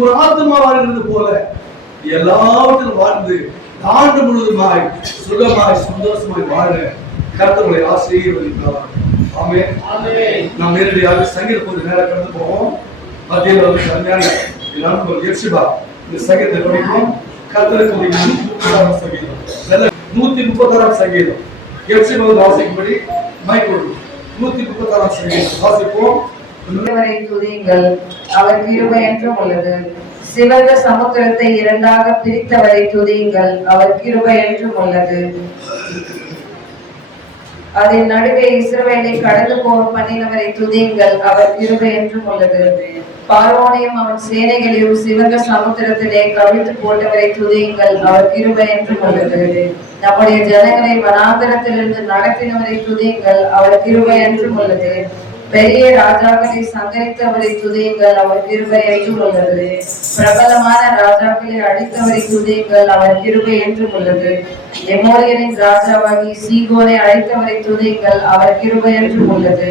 ஒரு ஆத்மா வாழ்கிறது போல எல்லாவற்றிலும் வாழ்ந்து ஆண்டு முழுவதுமாய் சுகமாய் சந்தோஷமாய் வாழ கர்த்தருடைய ஆசீர்வதிப்பார். ஆமென். நாம் நேரடியாக சங்கீத கொஞ்சம் நேரம் கடந்து போவோம். மத்தியில் ஒரு கல்யாண எப்சிபா இந்த சங்கீதத்தை படிப்போம். கர்த்தருக்கு 130ஆம் சங்கீதம் 130ஆம் சங்கீதம் எப்சிபா வாசிக்கும்படி மைக் கொடுக்கும். 130ஆம் சங்கீதம் வாசிப்போம். துதியுங்கள், அவர் கிருபை என்றும் உள்ளது. சிவந்த சமுத்திரத்தை இரண்டாக பிரித்தவரை துதியுங்கள், அவர் கிருபை என்றும் உள்ளது. அதன் நடுவே இஸ்ரவேலை கடந்து போக பண்ணினவரை துதியுங்கள், அவர் கிருபை என்றும் உள்ளது. பார்வோனையும் அவன் சேனைகளையும் சிவந்த சமுத்திரத்திலே கவிழ்த்து போட்டவரை துதியுங்கள், அவர் கிருபை என்றும் உள்ளது. நம்முடைய ஜனங்களை வனாந்தரத்திலிருந்து நடத்தினவரை துதியுங்கள், அவர் கிருபை என்றும் உள்ளது. பெரிய ராஜாக்களை சங்கரித்தவரை துதியுங்கள், அவர் கிருபை என்றும் உள்ளது. பிரபலமான ராஜாக்களை அழித்தவரை துதியுங்கள், அவர் கிருபை என்றும் உள்ளது. எமோரியனின் ராஜாவாகி சீகோனை அழித்தவரை துதியுங்கள், அவர் கிருபை என்றும் உள்ளது.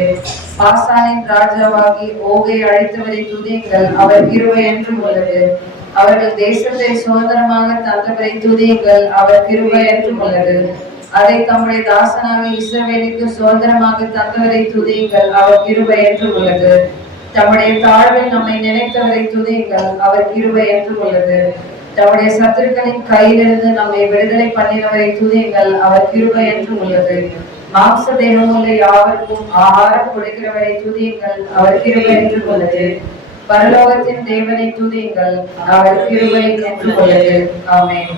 பாசானின் ராஜாவாகி ஓகை அழித்தவரை துதியுங்கள், அவர் கிருபை என்றும் உள்ளது. அவர்கள் தேசத்தை சுதந்திரமாக தந்தவரை துதியுங்கள், அவர் கிருபை என்றும் உள்ளது. அதை தம்முடைய தாசனாக இஸ்ரவேலுக்கு சுதந்திரமாக தந்தவரை துதியுங்கள், அவர் கிருபை என்றும் உள்ளது. தம்முடைய தாழ்வில் நம்மை நினைத்தவரை துதியுங்கள், அவர் கிருபை என்றும் உள்ளது. தம்முடைய சத்துருக்களின் கையிலிருந்து நம்மை விடுதலை பண்ணினவரை துதியுங்கள், அவர் கிருபை என்றும் உள்ளது. மாம்ச தேகமுள்ள யாவருக்கும் ஆகாரம் கொடுக்கிறவரை துதியுங்கள், அவர் கிருபை என்றும் உள்ளது. பரலோகத்தின் தேவனை துதியுங்கள், அவர் கிருபை என்றும் உள்ளது. ஆமென்.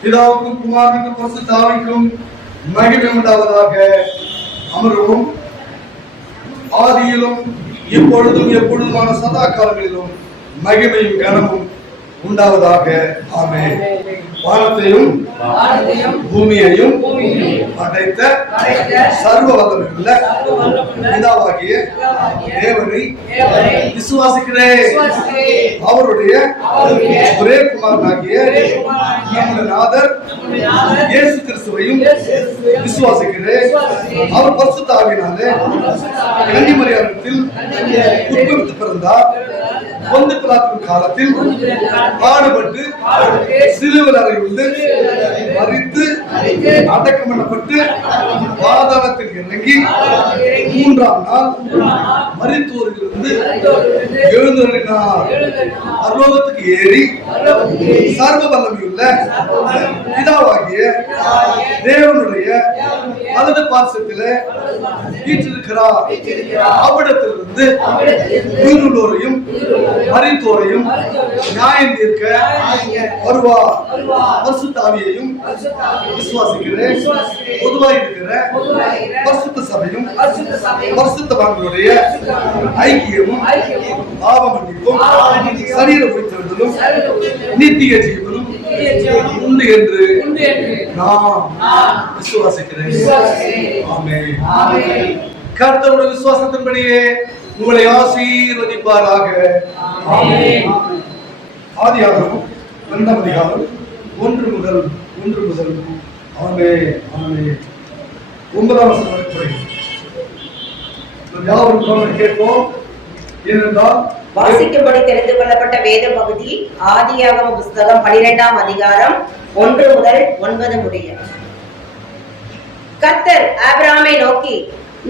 பிதாவுக்கும் குமாரனுக்கும் பரிசுத்த ஆவிக்கும் மகிமை உண்டாவதாக. அமர்வும். ஆதியிலும் இப்பொழுதும் எப்பொழுதுமான சதா காலங்களிலும் மகிமையும் கனமும் உண்டாவதாக. ஆமென். வானத்தையும் பூமியையும் படைத்த சர்வ வல்லமையுள்ள பிதாவாகிய தேவனை விசுவாசிக்கிறேன். அவருடைய ஒரே குமாரனாகிய நம்முடைய நாதர் இயேசு கிறிஸ்துவையும் விசுவாசிக்கிறேன். அவர் பரிசுத்த ஆவியினாலே கன்னிமரியாத்தில் உட்பவித்து பிறந்தார். பொந்து பிலாத்தின் காலத்தில் பாடுபட்டு சிலுவையில் அறையுண்டு மரித்து அடக்கம் பண்ணப்பட்டு பாதாளத்தில் இறங்கி மூன்றாம் நாள் மரித்தோரிலிருந்து எழுந்தருளினார். பரலோகத்துக்கு ஏறி சர்வ வல்லமையுள்ள பிதாவாகிய தேவனுடைய வலது பார்சத்திலே வீற்றிருக்கிறார். அவ்விடத்திலிருந்து உயிருள்ளோரையும் மரித்தோரையும் நியாயம் தீர்க்க வருவார். பரிசுத்த ஆவியையும் விசுவாசிக்கிறேன். பொதுவாக இருக்கிற பரிசுத்த சபையும் பரிசுத்தவான்களுடைய ஐக்கியமும் பாவ மன்னிப்பும் சரீர உயிர்த்தெழுதலும் நித்திய ஜீவனும் உண்டு என்று நான் விசுவாசிக்கிறேன். ஆமென். கர்த்தருடைய விசுவாசத்தின்படியே உங்களை ஆசீர்வதிப்பாராக. ஆமென். ஆதியாகமம் 2ஆம் அதிகாரம் 1 முதல் ஆமென். 9ஆம் வசனம் வரை யாவரும் கேட்போம். ஏனென்றால் வாசிக்கும்படி தெரிந்து கொள்ளப்பட்ட வேத பகுதி ஆதியாகம புஸ்தகம் 12ஆம் அதிகாரம் 1 முதல் 9 முடிய. கர்த்தர் ஆபிரகாமை நோக்கி,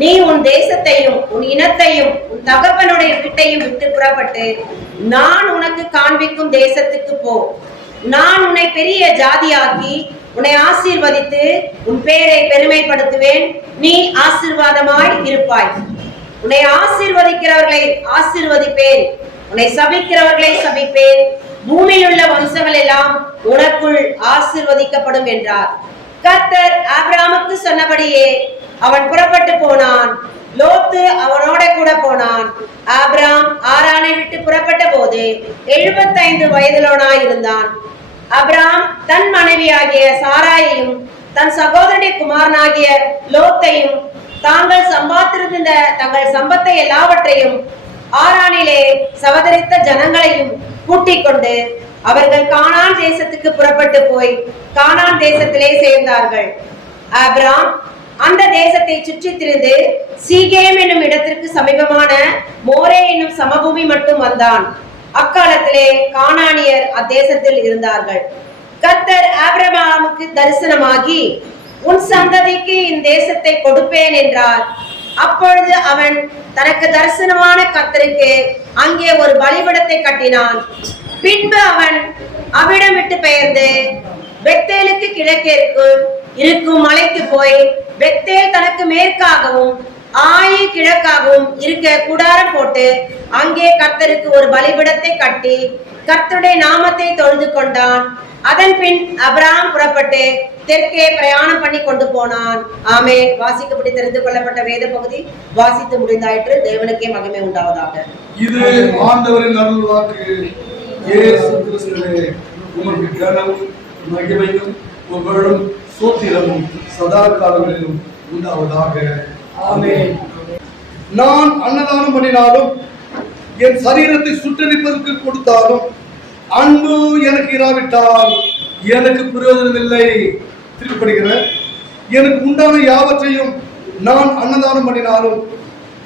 நீ உன் தேசத்தையும் உன் இனத்தையும் உன் தகப்பனுடைய வீட்டையும் விட்டு புறப்பட்டு நான் உனக்கு காண்பிக்கும் தேசத்துக்கு போ. நான் உன்னை பெரிய ஜாதியாக்கி உன்னை ஆசீர்வதித்து உன் பேரை பெருமைப்படுத்துவேன். நீ ஆசீர்வாதமாய் இருப்பாய். உன்னை ஆசீர்வதிக்கிறவர்களை ஆசீர்வதிப்பேன், உன்னை சபிக்கிறவர்களை சபிப்பேன். பூமியில் உள்ள வம்சங்கள் எல்லாம் உனக்குள் ஆசீர்வதிக்கப்படும் என்றார். கர்த்தர் ஆபிரகாமுக்கு சொன்னபடியே அவன் புறப்பட்டு போனான். லோத்து அவனோட கூட போனான். ஆபிரகாம் ஆரானை விட்டு புறப்பட்ட போது 75 வயதுள்ளவனாய் இருந்தான். ஆபிரகாம் தன் மனைவியாகிய சாராயையும் தன் சகோதரனுடைய குமாரனாகிய லோத்தையும் தாங்கள் சம்பாதித்திருந்த தங்கள் சம்பத்தை எல்லாவற்றையும் ஆரானிலே சவதரித்த ஜனங்களையும் கூட்டிக் கொண்டு அவர்கள் கானான் தேசத்துக்கு புறப்பட்டு போய் கானான் தேசத்திலே சேர்ந்தார்கள். ஆபிரகாம் அந்த தேசத்தை சுற்றி திரிந்து சீகேம் என்னும் இடத்திற்கு சமீபமான மோரே என்னும் சமபூமி மட்டும் வந்தான். அக்காலத்திலே கானானியர் அத்தேசத்தில் இருந்தார்கள். கர்த்தர் ஆபிரகாமுக்கு தரிசனமாகி, உன் சந்ததிக்கு இந்த தேசத்தை கொடுப்பேன் என்றார். அப்பொழுது அவன் தனக்கு தரிசனமான கர்த்தருக்கு அங்கே ஒரு பலிபீடத்தை கட்டினான். பின்பு அவன் அவ்விடம் விட்டு பெயர்ந்து பெத்தேலுக்கு கிழக்கே இருக்கும் மலைக்கு போய் பெத்தேல் தனக்கு மேற்காகவும் ஆயி கிழக்காகவும் இருக்க கூடாரம் போட்டு அங்கே கர்த்தருக்கு ஒரு பலிபீடத்தை கட்டி கர்த்தருடைய நாமத்தை தொழுது கொண்டான். அதன் பின் ஆபிரகாம் புறப்பட்டு தெற்கே பிரயாணம் பண்ணி கொண்டு போனான். ஆமென். வாசிக்கப்படி தெரிந்து கொள்ளப்பட்ட வேத பகுதி வாசித்து முடிந்தாயிற்று. தேவனுக்கே மகிமை உண்டாவதாக. இது ஆண்டவரின் அருள்வாக்கு. இயேசு கிறிஸ்துவே, உமக்கு கனமும் மகிமையும் புகழும் சோத்திரமும் சதா காலங்களிலும் உண்டாவதாக. ஆமென். நான் அன்னதானம் பண்ணினாலும் என் சரீரத்தை சுட்டரிப்பதற்கு கொடுத்தாலும் அன்பு எனக்கு இராவிட்டால் எனக்கு பிரயோஜனம் இல்லை. திருப்பப்படுகிறேன். எனக்கு உண்டான யாவற்றையும் நான் அன்னதானம் பண்ணினாலும்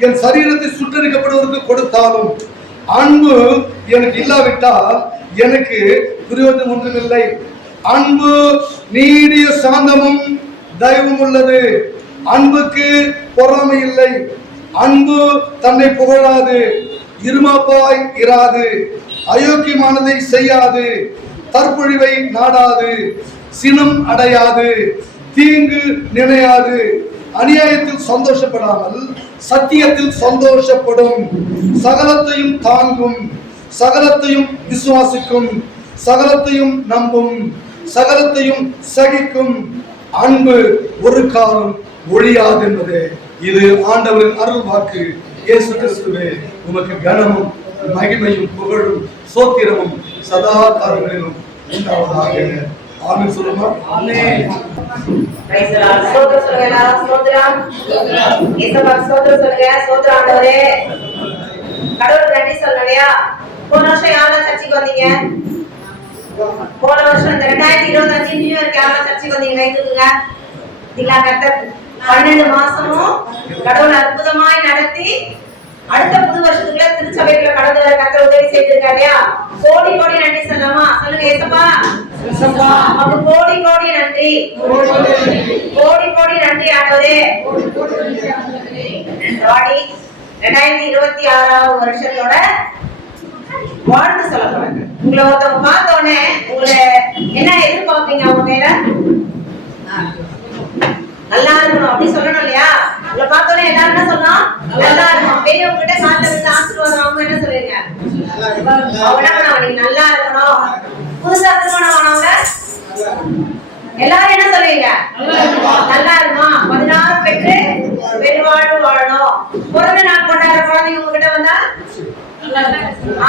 என் சரீரத்தை சுட்டரிக்கப்படுவதற்கு கொடுத்தாலும் அன்பு எனக்கு இல்லாவிட்டால் எனக்கு பிரயோஜனம் ஒன்றுமில்லை. அன்பு நீடிய சாந்தமும் தயவும் உள்ளது. அன்புக்கு பொறாமை இல்லை. அன்பு தன்னை புகழாது, இருமாப்பாய் இராது, அயோக்கியமானதை செய்யாது, தற்பொழிவை நாடாது, சினம் அடையாது, தீங்கு நினையாது, அநியாயத்தில் சந்தோஷப்படாமல் சத்தியத்தில் சந்தோஷப்படும், சகலத்தையும் தாங்கும், சகலத்தையும் விசுவாசிக்கும், சகலத்தையும் நம்பும், சகலத்தையும் சகிக்கும். அன்பு ஒரு காலம் ஒழியாது என்பதே இது ஆண்டவரின் அருள் வாக்கு. இயேசு கிறிஸ்துவே, உமக்கு கனமும் மகிமையும் புகழும் சோத்திரமும் சதா காலங்களிலும் உண்டாவதாக. ஆமென் சொல்லுமா. Praise the Lord. ஸ்தோத்திரம் சொல்லுங்க எல்லாரும். ஸ்தோத்திரம். இயேசுவுக்கு ஸ்தோத்திரம் சொல்லுங்க. ஸ்தோத்திரம் ஆண்டவரே. கடவுளுக்கு நன்றி சொல்லலையா? போன வருஷம் யாரெல்லாம் சர்ச்சுக்கு வந்தீங்க? போன வருஷம் இந்த 2025 நியூ இயர்க்கு யாரெல்லாம் சர்ச்சுக்கு வந்தீங்க? கை தூக்குங்க. இல்ல கர்த்தர் 12 மாசமும் கடவுள் அற்புதமாய் நடத்தி அடுத்த புது வருஷத்துக்குள்ள திருச்சபைக்குள்ள கடந்து வர கர்த்தர் உதவி செய்திருக்காரு இல்லையா? கோடி கோடி நன்றி சொல்லலாமா? சொல்லுங்க ஏசப்பா. அப்ப கோடி கோடி நன்றி. கோடி கோடி நன்றி ஆண்டவரே. ராடி 2026ஆம் வருஷத்தோட வாழ்த்து சொல்ல போறாங்க. உங்களை ஒருத்தவங்க பார்த்த உடனே உங்களை என்ன எதிர்பார்ப்பீங்க? அவங்க கையில நல்லா இருக்கணும் அப்படி சொல்லணும் இல்லையா? உங்களை பார்த்த உடனே எல்லாரும் என்ன சொல்லணும்? நல்லா இருக்கணும். பெரியவங்க கிட்ட காலைல இருந்து ஆசீர்வாதம் அவங்க என்ன சொல்லுவீங்க? அவங்க என்ன பண்ணுவாங்க? நீங்க நல்லா இருக்கணும். புதுசா திருமணம் ஆனவங்க எல்லாரும் என்ன சொல்லுவீங்க? நல்லா இருக்குமா? 16 பெற்று பெருவாழ்வு வாழணும். பிறந்த நாள் கொண்டாடுற குழந்தைங்க உங்ககிட்ட வந்தா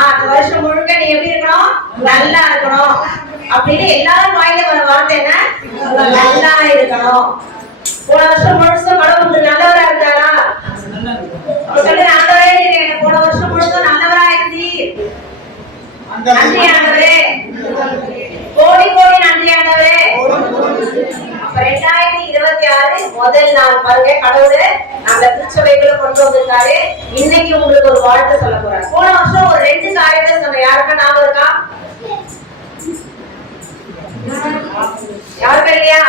அந்த வருஷம் முழுக்க நீ எப்படி இருக்கணும்? நல்லா இருக்கணும் அப்படின்னு எல்லாரும் வாயில வர வார்த்தை என்ன? நல்லா இருக்கணும். போன வருஷம் முழுசும் கடவுள் நல்லவரா இருந்தாரா? சொல்லுங்க ஆண்டவரே, நீங்க போன வருஷம் முழுசும் நல்லவரா இருந்தீர். நன்றி ஆண்டவரே. கோடி கோடி நன்றி ஆண்டவரே. அப்ப 2026 முதல் நாள் பாருங்க, கடவுள் நம்மள திருச்சபைக்குள்ள கொண்டு வந்திருக்காரு. இன்னைக்கு உங்களுக்கு ஒரு வாழ்த்து சொல்ல போறாரு. போன வருஷம் ஒரு 2 காரியத்தை சொன்ன. யாருக்கா ஞாபகம் இருக்கா? யாருக்கா இல்லையா?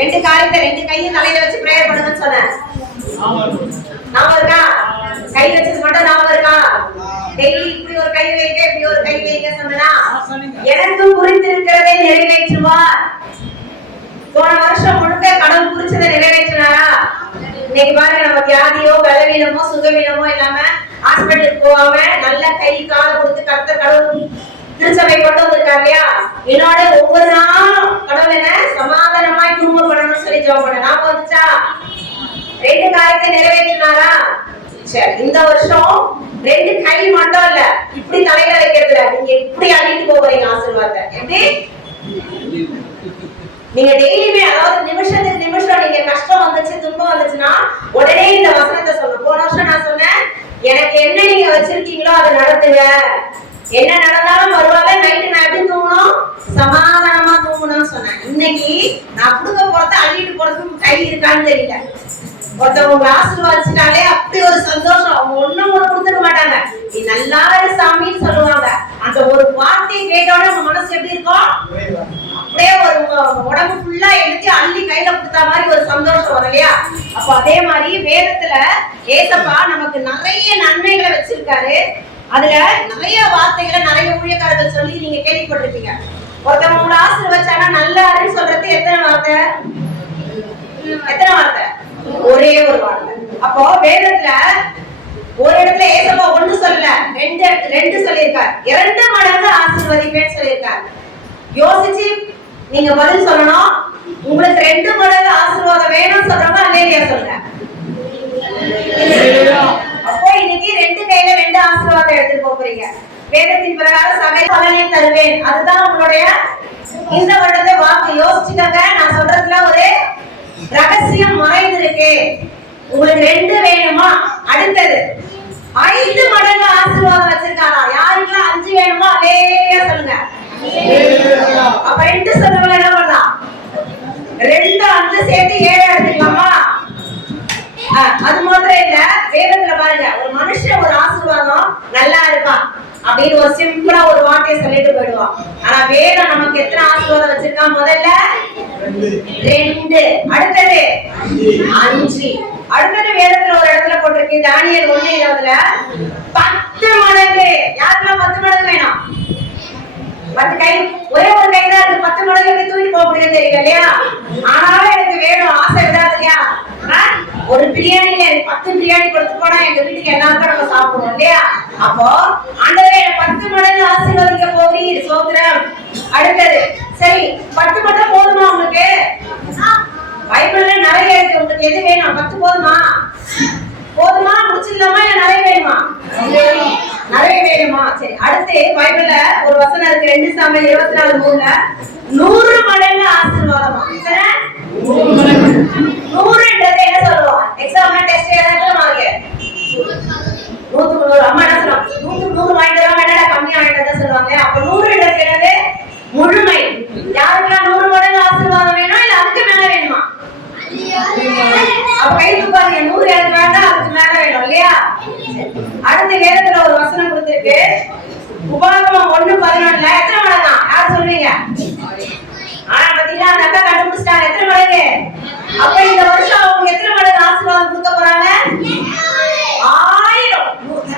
2 காரியத்தை 2 கையும் தலையில வச்சு பிரேயர் பண்ணுங்கன்னு சொன்னேன். ஞாபகம் இருக்கா? கை வச்சது மட்டும் ஞாபகம் இருக்கா? டெய்லி இப்படி ஒரு கை வைங்க, இப்படி ஒரு கை வைங்க சொன்னா எனக்கு குறித்திருக்கிறதை நிறைவேற்றுவார். போன வருஷம் முழுக்க கடவுள் குறிச்சதை நிறைவேற்றினாரா? இன்னைக்கு பாருங்க, நம்ம வியாதியோ பலவீனமோ சுகவீனமோ இல்லாம ஹாஸ்பிட்டலுக்கு போகாம நல்ல கை கால கொடுத்து கர்த்தர் கடவுள் திருச்சபை கொண்டு வந்திருக்காரு இல்லையா? என்னோட ஒவ்வொரு நாளும் கடவுள் என்ன சமாதானமாய் குடும்பம் பண்ணணும்னு சொல்லி ஜெபம் பண்ண ஞாபகம் வந்துச்சா? 2 காரியத்தை நிறைவேற்றினாரா? சரி, இந்த வருஷம் 2 கை மட்டும் இல்ல, இப்படி தலையில வைக்கிறதுல நீங்க இப்படி அள்ளிட்டு போறீங்க ஆசீர்வாதத்தை. எப்படி? நீங்க டெய்லியுமே, அதாவது நிமிஷத்துக்கு நிமிஷம் நீங்க கஷ்டம் வந்துச்சு துன்பம் வந்துச்சுன்னா உடனே இந்த வசனத்தை சொல்லணும். போன வருஷம் நான் சொன்னேன், எனக்கு என்ன நீங்க வச்சிருக்கீங்களோ அதை நடத்துங்க. என்ன நடந்தாலும் பரவாயில்ல, நைட்டு நான் எப்படி தூங்கணும்? சமாதானமா தூங்கணும்னு சொன்னேன். இன்னைக்கு நான் கொடுக்க போறத அள்ளிட்டு போறதுக்கு கை இருக்கான்னு தெரியல. ஒருத்தவங்க ஆசீர்வாதிச்சுட்டாலே அப்படி ஒரு சந்தோஷம். அவங்க ஒண்ணும் கூட கொடுத்துக்க மாட்டாங்க. நீ நல்லா இரு சாமின்னு சொல்லுவாங்க. அந்த ஒரு வார்த்தையை கேட்டோட உங்க மனசு எப்படி இருக்கும்? அப்படியே ஒரு உடம்பு ஃபுல்லா எடுத்து அள்ளி கையில கொடுத்த மாதிரி ஒரு சந்தோஷம் வரும் இல்லையா? அப்ப அதே மாதிரி வேதத்துல ஏசப்பா நமக்கு நிறைய நன்மைகளை வச்சிருக்காரு. அதுல நிறைய வார்த்தைகளை நிறைய ஊழியக்காரர்கள் சொல்லி நீங்க கேள்விப்பட்டிருப்பீங்க. ஒருத்தவங்க உங்களை ஆசீர்வச்சானா நல்லாருன்னு சொல்றது எத்தனை வார்த்தை? எத்தனை வார்த்தை? ஒரே ஒரு வார்த்தை. அப்போ வேதத்துல ஒரு இடத்துல ஏசப்பா 1 சொல்லல, 2 சொல்லியிருக்கார். 2 மடங்கு ஆசீர்வதிப்பேன்னு சொல்லியிருக்கார். யோசிச்சு நீங்க பதில் சொல்லணும். உங்களுக்கு 2 மடங்கு ஆசீர்வாதம் வேணும்னு சொல்றவங்க அல்லேலூயா சொல்லுங்க. அப்போ இன்னைக்கு 2 கையில 2 ஆசீர்வாதம் எடுத்துட்டு போறீங்க. வேதத்தின் பிரகாரம் சகல பலனை தருவேன். அதுதான் உங்களுடைய இந்த வருடத்தை வாக்கு. யோசிச்சுக்கங்க, நான் சொல்றதுல ஒரு ரகசியம் மறைந்து இருக்கு. உங்களுக்கு 2 வேணுமா? அடுத்தது 5 மடங்கு ஆசீர்வாதம் வச்சிருக்காரா? யாருக்கெல்லாம் 5 வேணுமோ அல்லேலூயா சொல்லுங்க. அப்ப 2 சொல்றவங்க என்ன பண்ணலாம்? 2 5 சேர்த்து 7 எடுத்துக்கலாமா? அது மாத்திரம் இல்ல, வேதத்துல பாருங்க, ஒரு மனுஷன் ஒரு ஆசீர்வாதம் நல்லா இருக்கான் அப்படின்னு ஒரு சிம்பிளா ஒரு வார்த்தையை சொல்லிட்டு போயிடுவான். ஆனா வேதம் நமக்கு எத்தனை ஆசீர்வாதம் வச்சிருக்கான்? முதல்ல 2, அடுத்தது 5. அடுத்தது வேதத்துல ஒரு இடத்துல போட்டிருக்கு, தானியேல் 1:20 10 மடங்கு. யாருக்கெல்லாம் 10 மடங்கு வேணும்? 10 கை, ஒரே ஒரு கை தான் இருக்கு. 10 மடங்கு எப்படி தூக்கி போக முடியும் தெரியல இல்லையா? ஆனாலும் எனக்கு வேணும், ஆசை விடாது இல்லையா? ஒரு பிரியாணில 10 பிரியாணி கொடுத்து போனா எங்க வீட்டுக்கு எல்லாருக்கும் நம்ம சாப்பிடுவோம் இல்லையா? அப்போ ஆண்டவரே 10 மடங்கு ஆசீர்வதிக்க போகிறீர், சோத்திரம். அடுத்தது சரி, 10 மட்டும் போதுமா உங்களுக்கு? பைபிள்ல நிறைய இருக்கு. உங்களுக்கு எது வேணும்? 10 போதுமா? போதுமா? முடிச்சிடலாமா? இல்ல நிறைய வேணுமா? நிறைய வேணுமா? சரி, அடுத்து பைபிள்ல ஒரு வசனம் இருக்கு, 2 சாமுவேல் 24:3 100 மடங்கு ஆசீர்வாதமா. எத்தனை? 100ன்றது என்ன சொல்லுவோம்? எக்ஸாம்ல டெஸ்ட் ஏதாவது மார்க் 100க்கு 100. அம்மா என்ன சொல்றாங்க? 100க்கு 100 வாங்கிட்டு வராம என்னடா கம்மியா வாங்கிட்டு சொல்லுவாங்க. அப்ப 100ன்றது என்னது? முழுமை. யாருக்கெல்லாம் 100 மடங்கு ஆசீர்வாதம் வேணும் இல்ல அதுக்கு மேல வேணுமா? அப்ப கை தூக்காதீங்க. 100 எனக்கு வேண்டாம், அதுக்கு மேல வேணும் இல்லையா? அடுத்த வேதத்துல ஒரு வசனம் கொடுத்திருக்கு. உபாகமம் 1:11 எத்தனை மடங்கா? யார் சொல்றீங்க? பாத்தீங்களா, அந்த அக்கா கண்டுபிடிச்சிட்டாங்க. எத்தனை மடங்கு? அப்ப இந்த வருஷம் அவங்க எத்தனை மடங்கு ஆசீர்வாதம் கொடுக்க போறாங்க? 1000.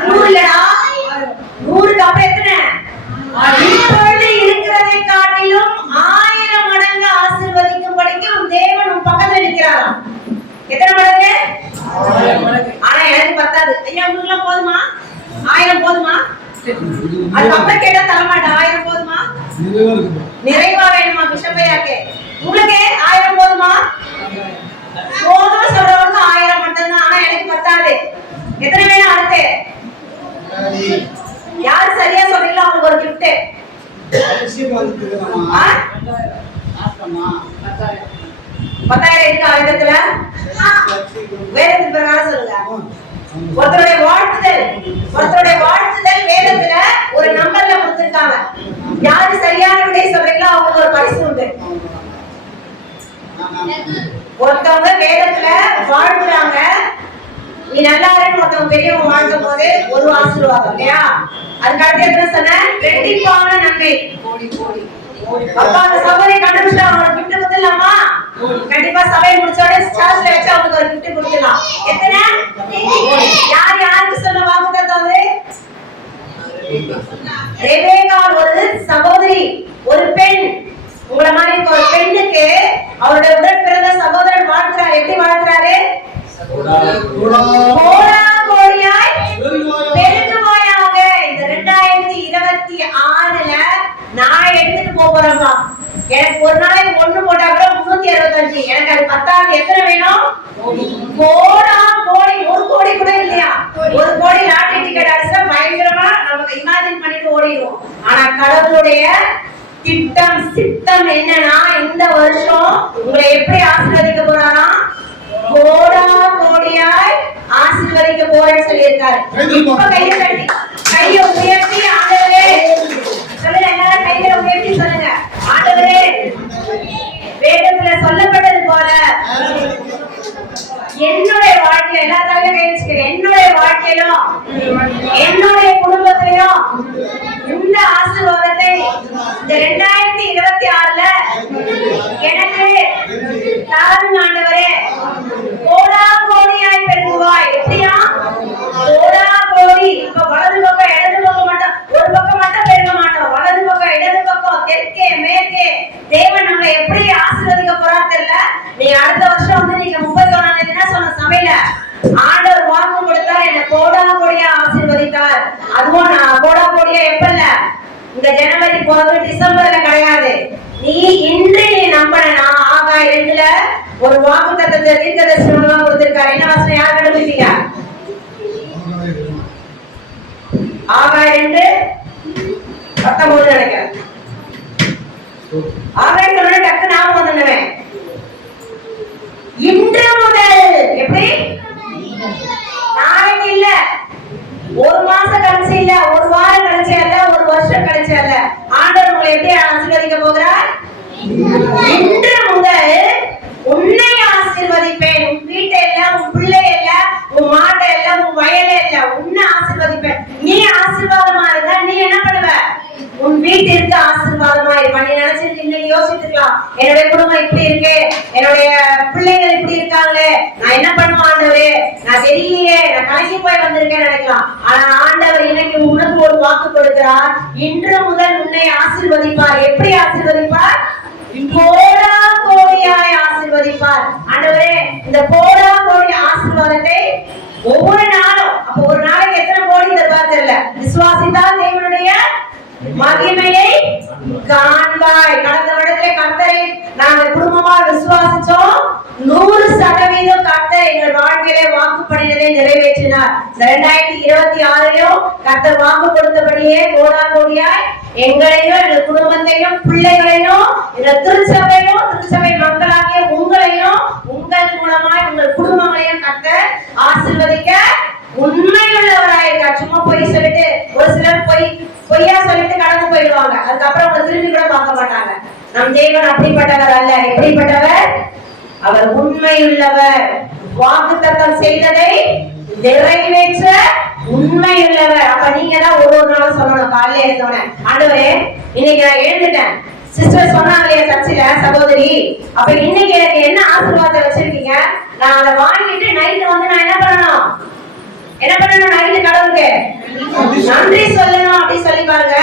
100 இல்லடா, 100க்கு அப்புறம் எத்தனை? இப்பொழுது இருக்கிறதை காட்டிலும் 1000 மடங்கு ஆசீர்வதிக்கும்படிக்கு உன் தேவன் உன் பக்கத்துல நிற்கிறாராம். எத்தனை மடங்கு? 1000 மடங்கு. ஆனா எனக்கு பத்தாது. ஐயா உங்களுக்கு போதுமா? 1000 போதுமா? அதுக்கப்புறம் கேட்டா தரமாட்டா. 1000 போதுமா? நிறைவா வேணுமா? பிஷப்பையாக்கே உங்களுக்கு 1000 போதுமா? போதும் சொல்றவங்க 1000 மட்டும்தான். ஆனா எனக்கு பத்தாது. எத்தனை வேணும்? அடுத்து யாரு சரியா சொல்றீங்களோ அவங்களுக்கு ஒரு gift. 10,000 இருக்கு ஆயுதத்துல. வேதத்தின் பிரகாரம் சொல்லுங்க. ஒருத்தருடைய வாழ்த்துதல் வேதத்துல ஒரு நம்பர்ல கொடுத்திருக்காங்க. யாரு சரியான விடை சொல்றீங்களோ அவங்களுக்கு ஒரு பரிசு உண்டு. ஒருத்தவங்க வேதத்துல வாழ்த்துறாங்க, நீ நல்லா இருக்கு. ஒருத்தவங்க பெரியவங்க வாழ்த்தும் போது ஒரு ஆசீர்வாதம் இல்லையா? அதுக்கு அடுத்து என்ன சொன்ன? ரெட்டிப்பான நன்மை. அப்பா அந்த சபையை கண்டுபிடிச்சா அவங்களுக்கு gift கொடுத்துடலாமா? கண்டிப்பா சபை முடிச்சோட சர்ச்ல வச்சு அவங்களுக்கு ஒரு gift கொடுத்துடலாம். எத்தனை? யாருக்கு சொன்ன வாக்குத்தத்தம் அது? ரெபேக்கா ஒரு சகோதரி, ஒரு பெண். உங்கள மாதிரி ஒரு பெண்ணுக்கு அவருடைய உடன் பிறந்த சகோதரன் வாழ்த்துறாரு. எப்படி வாழ்த்துறாரு? கோடா கோடியாய் பெருகுவாயாக. இந்த 2026ல நான் எடுத்துட்டு போறேன்ப்பா. எனக்கு ஒரு நாளைக்கு 1 போட்டா கூட 365. எனக்கு அது பத்தாது. எத்தனை வேணும்? கோடா கோடி. 1 கோடி கூட இல்லையா? 1 கோடி லாட்டரி டிக்கெட் அடிச்சா பயங்கரமா நமக்கு இமேஜின் பண்ணிட்டு ஓடிடுவோம். ஆனா கடவுளுடைய சித்தம் என்னன்னா, இந்த வருஷம் உங்களை எப்படி ஆசீர்வதிக்க போறாரா? கோடா கோடியாய் ஆசீர்வதிக்க போறேன்னு சொல்லியிருக்காரு. இப்ப கையை உயர்த்தி ஆண்டவரே சொல்லுங்க. எல்லாரும் கைகளை உயர்த்தி சொல்லுங்க. ஆண்டவரே, வேதத்துல சொல்லப்பட்டது போல என்னுடைய வாழ்க்கையில எல்லாத்தாலையும் கை வச்சுக்கிறேன். என்னுடைய வாழ்க்கையிலும் என்னுடைய குடும்பத்திலையும் இந்த ஆசீர்வாதத்தை இந்த 2026ல எனக்கு தாருங்க ஆண்டவரே. கோடா கோடியாய் பெருகுவாய். எப்படியா? கோடா கோடி. இப்ப வலது பக்கம் இடது பக்கம் மட்டும், ஒரு பக்கம் மட்டும் பெருக மாட்டோம். வலது பக்கம் இடது பக்கம், தெற்கே மேற்கே தேவன் நம்மளை எப்படி ஆசீர்வதிக்க போறாரு தெரியல. நீ அடுத்த வருஷம் வந்து நீங்க 31ஆம் தேதி சொன்ன சபையில ஆண்டவர் வாக்கு கொடுத்தார், என்ன கோடா கோடியா ஆசீர்வதித்தார். அதுவும் நான் கோடா கோடியா எப்ப இல்ல, இந்த ஜனவரி போறது டிசம்பர்ல கிடையாது. இன்று நீ நம்பனா ஆகாய் 2ல ஒரு வாக்கு தத்தத்தை தீர்க்கதரிசனம் கொடுத்திருக்காரு. என்ன வசனம்? யார் கண்டுபிடிப்பீங்க? ஆகாய் 2:19 நினைக்கிறேன். ஆகாய் சொன்ன டக்கு ஞாபகம் வந்துடுவேன். இன்று முதல். எப்படி? நாளைக்கு இல்ல, ஒரு மாசம் கழிச்சு இல்ல, ஒரு வாரம் கழிச்சு அல்ல, ஒரு வருஷம் கழிச்சு அல்ல. ஆண்டவர் உங்களை எப்படி ஆசீர்வதிக்க போகிறார்? இன்று முதல் உன்னை ஆசீர்வதிப்பேன். உன் வீட்டை இல்ல, உன் பிள்ளை இல்ல, உன் மாட்டை இல்ல, உன் வயலை இல்ல, உன்னை ஆசீர்வதிப்பேன். நீ ஆசீர்வாதமா இருந்தா நீ என்ன பண்ணுவ? உன் வீட்டிற்கு ஆசீர்வாதமா இருப்ப. நீ நினைச்சிட்டு இன்னைக்கு யோசிச்சுக்கலாம், என்னுடைய குடும்பம் இப்படி இருக்கு, என்னுடைய பிள்ளைகள் இப்படி இருக்காங்களே, நான் என்ன பண்ணுவேன் ஆண்டவரே, நான் தெரியலையே, நான் கலங்கி போய் வந்திருக்கேன் நினைக்கலாம். ஆனா ஆண்டவர் இன்னைக்கு உனக்கு ஒரு வாக்கு கொடுக்கிறார். இன்று முதல் உன்னை ஆசீர்வதிப்பார். எப்படி ஆசீர்வதிப்பார்? கோடா கோடியாய் ஆசீர்வதிப்பார். ஆண்டவரே, இந்த கோடா கோடி ஆசீர்வாதத்தை ஒவ்வொரு நாளும், அப்ப ஒரு நாளைக்கு எத்தனை கோடி எதிர்பார்த்தல, விசுவாசித்தால் தேவனுடைய மகிமையை காண்பாய். கடந்த வருடத்திலே கர்த்தரை நாங்கள் குடும்பமா விசுவாசிச்சோம். 100% கர்த்தரை எங்கள் வாழ்க்கையிலே வாக்கு பண்ணினதை நிறைவேற்றினார். இந்த 2026லும் கர்த்தர் வாக்கு கொடுத்தபடியே கோடா கோடியாய் எங்களையும் எங்கள் குடும்பத்தையும் பிள்ளைகளையும் எங்கள் திருச்சபை மக்களாகிய உங்களையும் உங்கள் மூலமாய் உங்கள் குடும்பங்களையும் கர்த்தர் ஆசீர்வதிக்க உண்மையுள்ளவராயிருக்கார். சும்மா பொய் சொல்லிட்டு ஒரு சிலர் பொய்யா சொல்லிட்டு கடந்து போயிடுவாங்க. அதுக்கப்புறம் அவங்க திரும்பி கூட பார்க்க மாட்டாங்க. நம் தேவன் அப்படிப்பட்டவர் அல்ல. எப்படிப்பட்டவர்? அவர் உண்மையுள்ளவர். வாக்குத்தத்தம் செய்ததை நிறைவேற்ற உண்மையுள்ளவர். அப்ப நீங்க தான் ஒரு நாளும் சொல்லணும். காலையில எழுந்தோட ஆண்டவரே இன்னைக்கு நான் எழுந்துட்டேன். சிஸ்டர் சொன்னாங்களே சர்ச்சில சகோதரி, அப்ப இன்னைக்கு எனக்கு என்ன ஆசீர்வாதம் வச்சிருக்கீங்க? நான் அதை வாங்கிட்டு நைட்டு வந்து நான் என்ன பண்ணணும்? நைட்டு கடவுளுக்கு நன்றி சொல்லணும் அப்படி சொல்லி பாருங்க.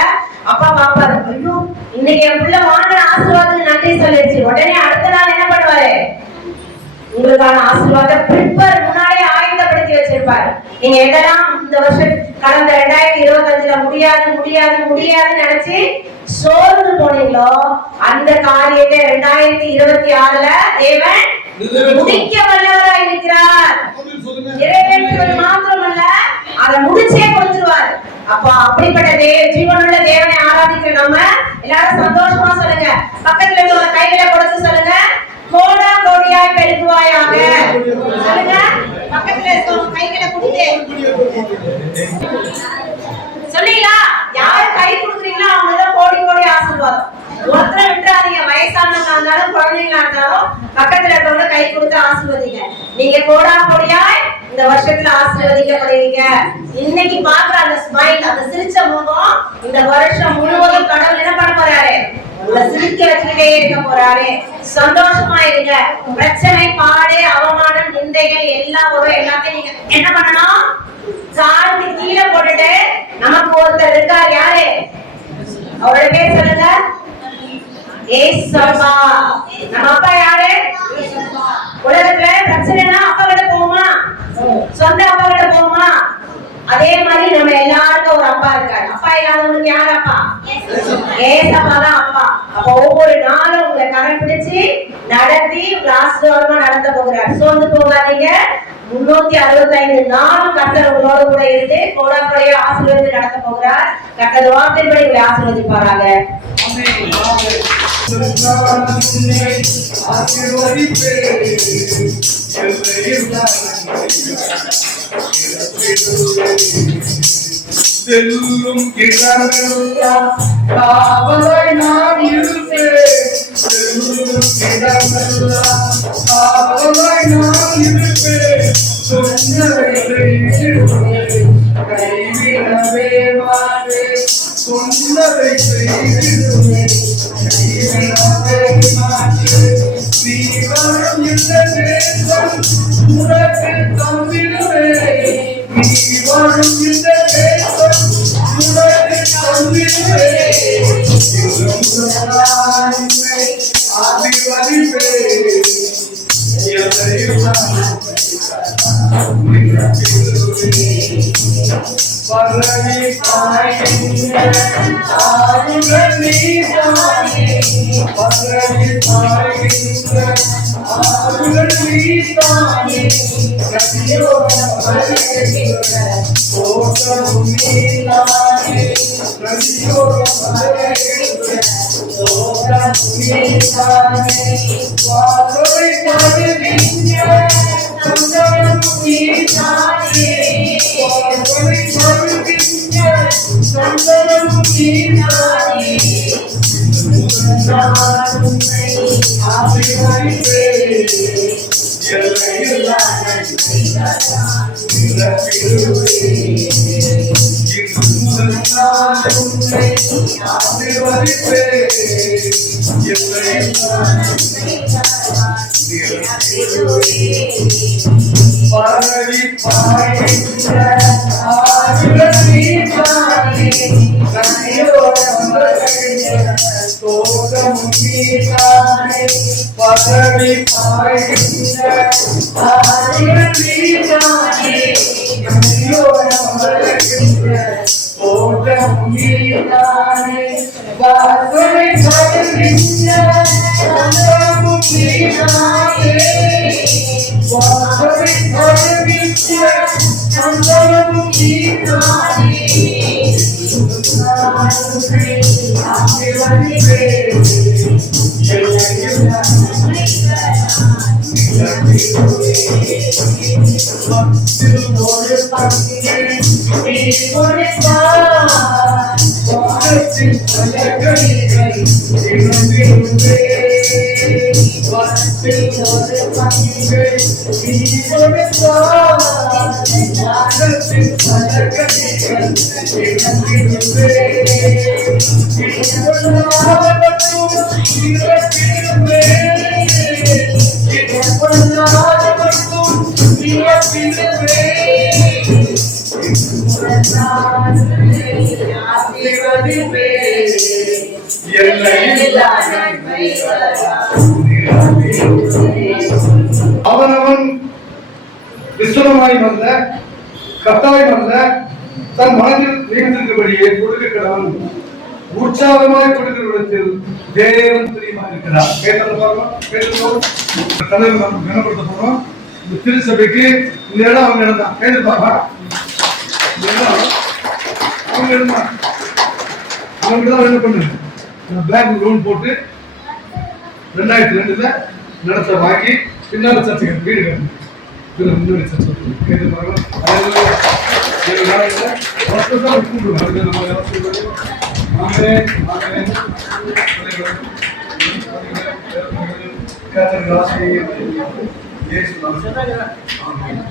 அப்பா பாப்பாரு, ஐயோ இன்னைக்கு என் பிள்ளை வாங்கின ஆசீர்வாதத்துக்கு நன்றி சொல்லிடுச்சு. உடனே அடுத்த நாள் என்ன பண்ணுவாரு? உங்களுக்கான ஆசீர்வாதம் பிரிப்பர் முன்னாடியே ஆயத்தப்படுத்தி வச்சிருப்பாரு. நீங்க எதெல்லாம் இந்த வருஷம் கடந்த 2025ல முடியாதுன்னு நினைச்சு சோர்ந்து போனீங்களோ அந்த காரியத்தை 2026ல தேவன் முடிக்க வல்லவராய் இருக்கிறார். நிறைவேற்றுவது மாத்திரமல்ல, அதை முடிச்சே கொடுத்துருவார். அப்ப அப்படிப்பட்ட ஜீவனுள்ள தேவனை ஆராதிக்கிற நம்ம எல்லாரும் சந்தோஷமா சொல்லுங்க. பக்கத்துல இருக்கிற கைகளை கொடுத்து சொல்லுங்க, கோடா கோடியாய் பெருகுவாயாக. சொல்லுங்க, பக்கத்துல இருக்கிற கைகளை கொடுத்து சொன்னீங்களா? யாரு கை கொடுக்குறீங்களோ அவங்கதான் கோடி கோடி ஆசீர்வாதம். ஒருத்தரை விட்டுறாதீங்க. வயசானவங்களா இருந்தாலும் குழந்தைங்களா இருந்தாலும் பக்கத்துல இருக்கவங்க கை கொடுத்து ஆசீர்வதிங்க. நீங்க கோடா கோடியாய் இந்த வருஷத்துல ஆசீர்வதிக்கப்படுவீங்க. இன்னைக்கு பாக்குற அந்த ஸ்மைல், அந்த சிரிச்ச முகம் இந்த வருஷம் முழுவதும் கடவுள் என்ன பண்ண போறாரு? உங்களை சிரிக்க வச்சுக்கிட்டே இருக்க போறாரு. சந்தோஷமா இருங்க. பிரச்சனை, பாடு, அவமானம், நிந்தைகள் எல்லாம் வரும். எல்லாத்தையும் நீங்க என்ன பண்ணணும்? காலுக்கு கீழே போட்டுட்டு நமக்கு ஒருத்தர் இருக்கார். யாரு? அவரோட பேர் சொல்லுங்க. ஏசப்பா. நம்ம அப்பா யாரு? உலகத்துல பிரச்சனைனா அப்பா கிட்ட போகுமா? சொந்த அப்பா கிட்ட போகுமா? அதே மாதிரி நம்ம எல்லாருக்கும் ஒரு அப்பா இருக்காரு. அப்பா இல்லாதவங்களுக்கு யார் அப்பா? ஏசப்பா தான் அப்பா. அப்ப ஒவ்வொரு நாளும் உங்களை கரம் பிடிச்சு நடத்தி ஆசீர்வாதமா நடத்த போகிறார். சோர்ந்து போகாதீங்க. 365 நாளும் கர்த்தர் உங்களோடு கூட இருந்து கோடாக்கோடியா ஆசீர்வாதத்தை நடத்த போகிறார். கர்த்தர் வார்த்தைப்படி உங்களை ஆசீர்வதிப்பாராக. செல்லும் இடமெல்லாம் காவலாய் நான் இருப்பேன். செல்லும் இடமெல்லாம் காவலாய் நான் இருப்பேன். சொன்னதை செய்திடுவேன், கைவிடவே மாட்டேன். சொன்னதை செய்திடுவேன், கைவிடவே மாட்டேன். நீ வரும் இந்த தேசம் உனக்கு தந்திடுவேன். நீ வரும் இந்த தேசம் உனக்கு தந்திடுவேன். ஆசீர்வதிப்பேன். பரவி பாய்கின்ற ஆறுகள் நீதானே. பரவி பாய்கின்ற ஆறுகள் நீதானே. நதியோரம் வருகின்ற தோட்டமும் நீதானே. நதியோரம் வருகின்ற தோட்டமும் நீதானே. வாசலை தருகின்ற சந்தனமும் நீதானே. வாசலை தருகின்ற சந்தனமும் நீதானே. நான் உன்னை ஆசீர்வதிப்பேன். எல்லையில்லா பரவி பாய்கின்ற ஆறுகள் நீதானே. நதியோரம் வருகின்ற தோட்டமும் நீதானே. பரவி பாய்கின்ற ஆறுகள் நீதானே. நதியோரம் வருகின்ற தோட்டமும் நீதானே. வாசலை தருகின்ற சந்தனமும் நீதானே. வாசலை அவனவன் விசுவமாய் வந்த கட்டாயம் அல்ல தன் மனதில் நியமித்திருக்கிறபடியே கொடுக்க கடவன் உற்சாகமாய் கொடுக்கிற விடத்தில் தேவன் பிரியமா இருக்கிறார். தலைவர் நாம் கனப்படுத்த போறோம். இந்த திருச்சபைக்கு இந்த இடம் அவங்க இடம் தான். கேட்டு பாப்பா, இந்த இடம் அவங்க இடம் தான். அவங்க தான் என்ன பண்ணுங்க, பேங்க் லோன் போட்டு 2002 நிலத்தை வாங்கி பின்னால சர்ச்சைக்கு வீடு கட்டணும். இதுல முன்னாடி சர்ச்சை கேட்டு பாருங்க. கர்த்தர் ஆசீர்வதிப்பார். இயேசு நாமத்தில் ஆமென்.